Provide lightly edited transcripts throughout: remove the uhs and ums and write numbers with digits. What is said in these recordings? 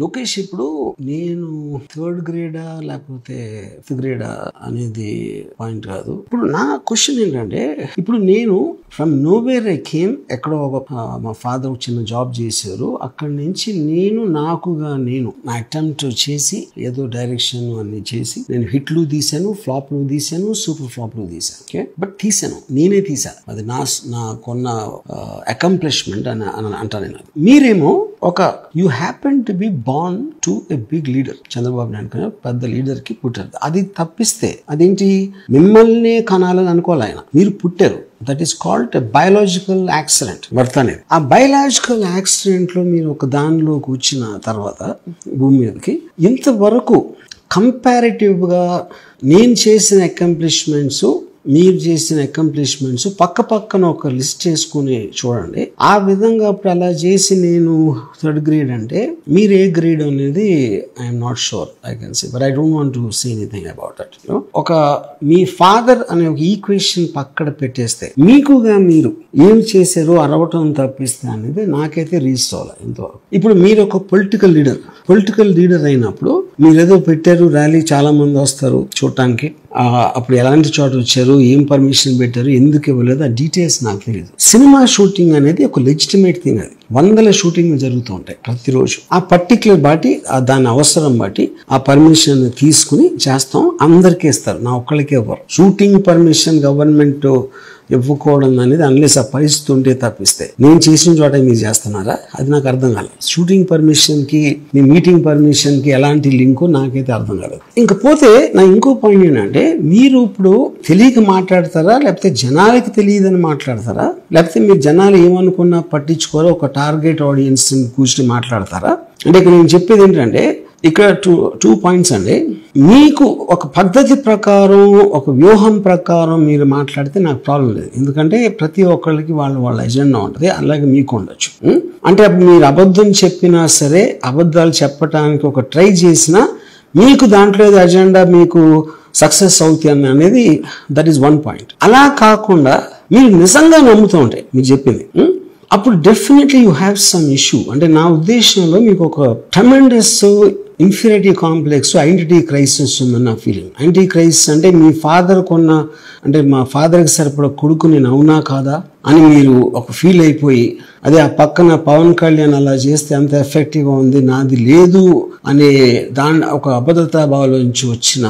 లోకేష్ ఇప్పుడు నేను థర్డ్ గ్రేడా లేకపోతే ఫిఫ్త్ గ్రేడా అనేది పాయింట్ కాదు. ఇప్పుడు నా క్వశ్చన్ ఏంటంటే, ఇప్పుడు నేను ఫ్రమ్ నోవేర్ ఐ కేమ్, ఎక్కడో మా ఫాదర్ చిన్న జాబ్ చేశారు, అక్కడి నుంచి నేను నా అటెంప్ట్ చేసి ఏదో డైరెక్షన్ అన్ని చేసి నేను హిట్లు తీసాను, ఫ్లాప్లు తీసాను, సూపర్ ఫ్లాప్లు తీసాను. ఓకే, బట్ నేనే తీసాను. అది నాకున్న అకంప్లిష్మెంట్ అని అంటాను నేను. మీరేమో you happen to be born to a big leader, Chandrababu Naidu పెద్ద లీడర్ కి పుట్టారు. అది తప్పిస్తే అదేంటి, మిమ్మల్ని కనాలని అనుకోవాలి ఆయన, మీరు పుట్టారు. That is called a biological accident birth అనేది. ఆ బయాలజికల్ యాక్సిడెంట్ లో మీరు ఒక దానిలోకి వచ్చిన తర్వాత భూమి మీదకి, ఇంతవరకు కంపారిటివ్ గా నేను చేసిన అకంప్లిష్మెంట్స్, మీరు చేసిన అకంప్లిష్మెంట్స్ పక్కన ఒక లిస్ట్ చేసుకుని చూడండి. ఆ విధంగా అప్పుడు అలా చేసి నేను థర్డ్ గ్రేడ్ అంటే మీరు ఏ గ్రేడ్ అనేది I'm not sure, I can say, but I don't want to say anything about that. Me father అనే ఒక ఈక్వేషన్ పక్కన పెట్టేస్తే మీకుగా మీరు ఏం చేశారో అరవటం తప్పిస్తే అనేది నాకైతే రీచ్ అవ్వాలి ఇంతవరకు. ఇప్పుడు మీరు ఒక పొలిటికల్ లీడర్ అయినప్పుడు మీరు ఏదో పెట్టారు ర్యాలీ, చాలా మంది వస్తారు చూడటానికి. అప్పుడు ఎలాంటి చోట వచ్చారు, ఏం పర్మిషన్ పెట్టారు, ఎందుకు ఇవ్వలేదు, ఆ డీటెయిల్స్ నాకు తెలియదు. సినిమా షూటింగ్ అనేది ఒక లెజిటిమేట్ థింగ్. అది 100 షూటింగ్ జరుగుతూ ఉంటాయి ప్రతిరోజు. ఆ పర్టికులర్ బట్టి దాని అవసరం బట్టి ఆ పర్మిషన్ తీసుకుని చేస్తాం. అందరికీ ఇస్తారు, నా ఒక్కళ్ళకే ఇవ్వరు. షూటింగ్ పర్మిషన్ గవర్నమెంట్ ఇవ్వకూడదు అనేది అన్లెస్ ఆ పరిస్థితి ఉంటే తప్పిస్తే, నేను చేసిన చోట మీరు చేస్తున్నారా, అది నాకు అర్థం కాలేదు. షూటింగ్ పర్మిషన్ కి మీ మీటింగ్ పర్మిషన్ కి ఎలాంటి లింకు నాకైతే అర్థం కాలేదు. ఇంకపోతే నా ఇంకో పాయింట్ ఏంటంటే, మీరు ఇప్పుడు తెలియక మాట్లాడతారా, లేకపోతే జనాలకి తెలియదని మాట్లాడతారా, లేకపోతే మీరు జనాలు ఏమనుకున్నా పట్టించుకోరో ఒక టార్గెట్ ఆడియన్స్ కూర్చుని మాట్లాడతారా? అంటే ఇక్కడ నేను చెప్పేది ఏంటంటే, ఇక్కడ టూ పాయింట్స్ అండి. మీకు ఒక పద్ధతి ప్రకారం, ఒక వ్యూహం ప్రకారం మీరు మాట్లాడితే నాకు ప్రాబ్లం లేదు. ఎందుకంటే ప్రతి ఒక్కళ్ళకి వాళ్ళ ఎజెండా ఉంటుంది, అలాగే మీకు ఉండొచ్చు. అంటే మీరు అబద్ధం చెప్పినా సరే, అబద్ధాలు చెప్పడానికి ఒక ట్రై చేసినా మీకు దాంట్లో ఎజెండా మీకు సక్సెస్ అవుతుంది అనేది, దట్ ఈస్ వన్ పాయింట్. అలా కాకుండా మీరు నిజంగా నమ్ముతూ ఉంటాయి మీరు చెప్పింది, అప్పుడు definitely you have some issue. అంటే నా ఉద్దేశంలో మీకు ఒక tremendous inferiority complex, identity crisis ఉందని నా ఫీలింగ్. ఐడెంటిటీ క్రైసిస్ అంటే మీ ఫాదర్ అంటే మా ఫాదర్కి సరిపడా కొడుకు నేను అవునా కాదా అని మీరు ఒక ఫీల్ అయిపోయి, అదే ఆ పక్కన పవన్ కళ్యాణ్ అలా చేస్తే అంత ఎఫెక్టివ్గా ఉంది, నాది లేదు అనే ఒక అబద్ధతా భావం నుంచి వచ్చిన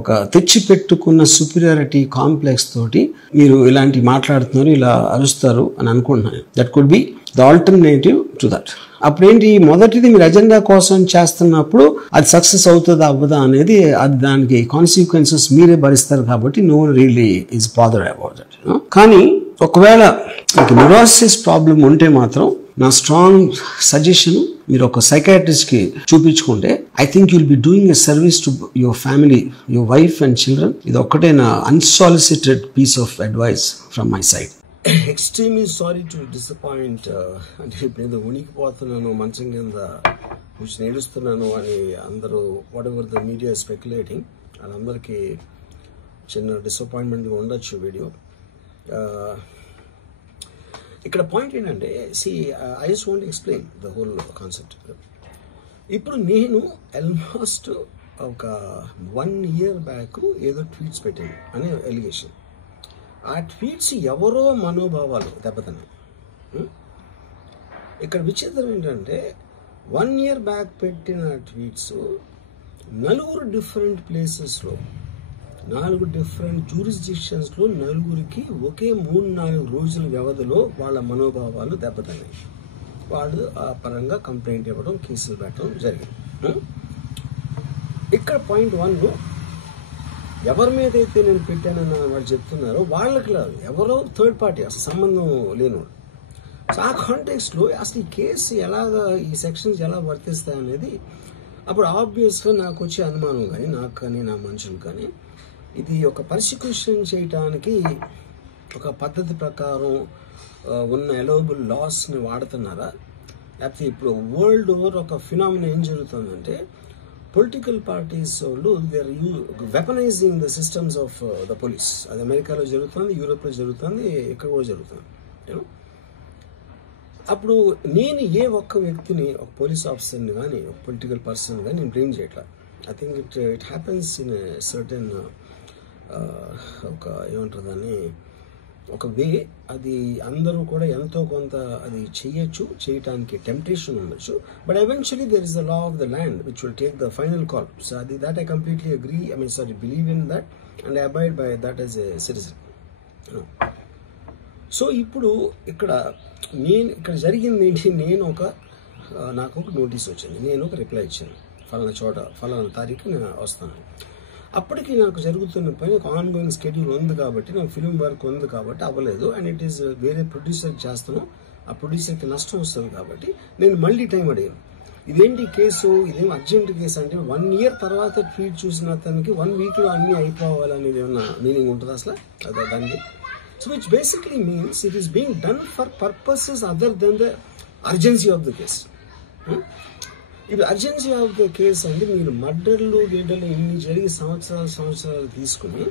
ఒక తెచ్చిపెట్టుకున్న సుపీరియారిటీ కాంప్లెక్స్ తోటి మీరు ఇలాంటి మాట్లాడుతున్నారు, ఇలా అరుస్తారు అని అనుకుంటున్నాను. That could be the alternative to that. అప్పుడేంటి, మొదటిది మీరు ఎజెండా కోసం చేస్తున్నప్పుడు అది సక్సెస్ అవుతుందా అవ్వదా అనేది, అది దానికి కాన్సిక్వెన్సెస్ మీరే భరిస్తారు కాబట్టి no one really is bothered about that. కానీ ఒకవేళ మీకు న్యూరాసిస్ ప్రాబ్లం ఉంటే మాత్రం నా స్ట్రాంగ్ సజెషన్, మీరు ఒక సైకాట్రిస్ట్ కి చూపించుకుంటే I think you'll be doing a service to your family, your wife and children. ఇది ఒక్కటే నా unsolicited piece of advice from my side. Extremely sorry to disappoint. అంటే ఇప్పుడు ఏదో ఉనికిపోతున్నాను, మంచం కింద కూర్చొని ఏడుస్తున్నాను అని అందరూ what ever the media speculating, వాళ్ళందరికీ చిన్న డిసప్పాయింట్మెంట్గా ఉండొచ్చు వీడియో. ఇక్కడ పాయింట్ ఏంటంటే, I just want explain the whole concept. ఇప్పుడు నేను ఆల్మోస్ట్ ఒక 1 year బ్యాక్ ఏదో ట్వీట్స్ పెట్టాను అనే ఎలిగేషన్. ఆ ట్వీట్స్ ఎవరో మనోభావాలు దెబ్బతిన్నాయి. ఇక్కడ విచిత్రం ఏంటంటే, 1 year బ్యాక్ పెట్టిన ట్వీట్స్ 4 డిఫరెంట్ ప్లేసెస్లో, 4 డిఫరెంట్ జ్యూరిస్డిక్షన్స్లో 4కి ఒకే 3-4 రోజుల వ్యవధిలో వాళ్ళ మనోభావాలు దెబ్బతిన్నాయి. వాళ్ళు ఆ పరంగా కంప్లైంట్ ఇవ్వడం, కేసులు పెట్టడం జరిగింది. ఇక్కడ పాయింట్ 1, ఎవరి మీద అయితే నేను పెట్టానని వాళ్ళు చెప్తున్నారో వాళ్ళకి లేదు, ఎవరో థర్డ్ పార్టీ, అసలు సంబంధం లేనివాడు. ఆ కాంటెక్స్ట్లో అసలు ఈ కేసు ఎలాగా, ఈ సెక్షన్స్ ఎలా వర్తిస్తాయి అనేది అప్పుడు ఆబ్వియస్గా నాకు వచ్చే అనుమానం కానీ, నాకు కానీ నా మనుషులు కానీ, ఇది ఒక పర్సిక్యూషన్ చేయటానికి ఒక పద్ధతి ప్రకారం ఉన్న అలౌబుల్ లాస్ని వాడుతున్నారా, లేకపోతే ఇప్పుడు వరల్డ్ ఓవర్ ఒక ఫినామినా ఏం జరుగుతుందంటే, పొలిటికల్ పార్టీస్ వాళ్ళు they are weaponising the systems of the police. అది అమెరికాలో జరుగుతుంది, యూరోప్లో జరుగుతుంది, ఇక్కడ కూడా జరుగుతుంది. అప్పుడు నేను ఏ ఒక్క వ్యక్తిని, ఒక పోలీస్ ఆఫీసర్ని కానీ, ఒక పొలిటికల్ పర్సన్ కానీ నేను బ్లేమ్ చేయట్లా. I think it happens in certain ఒక ఏమంటారు దాన్ని, ఒక వే. అది అందరూ కూడా ఎంతో కొంత అది చేయటానికి టెంప్టేషన్ ఉండొచ్చు. But eventually there is the law of the land which will take the final call. So అది that I completely agree, believe in that and I abide by that as a citizen. So ఇప్పుడు ఇక్కడ జరిగింది ఏంటి, నాకు ఒక notice వచ్చింది, నేను ఒక రిప్లై ఇచ్చాను, ఫలానా చోట ఫలానా తారీఖు నేను వస్తాను. అప్పటికి నాకు జరుగుతున్న పని ఒక ఆన్ గోయింగ్ స్కెడ్యూల్ ఉంది కాబట్టి, నాకు ఫిలిం వర్క్ ఉంది కాబట్టి అవ్వలేదు. అండ్ ఇట్ ఈస్ వేరే ప్రొడ్యూసర్ చేస్తాను, ఆ ప్రొడ్యూసర్కి నష్టం వస్తుంది కాబట్టి నేను మళ్ళీ టైం అడిగాను. ఇదేంటి కేసు, ఇదేం అర్జెంట్ కేసు అంటే 1 year తర్వాత ట్వీట్ చూసిన అతనికి 1 week లో అన్ని అయిపోవాలనేది ఏమన్నా మీనింగ్ ఉంటుంది అసలు దానికి? So which basically means it is being done for purposes other than the urgency of the case. ఇప్పుడు అర్జెన్సీ ఆఫ్ ద కేసు అంటే మీరు మర్డర్లు ఇన్ని జరిగి సంవత్సరాలు తీసుకుని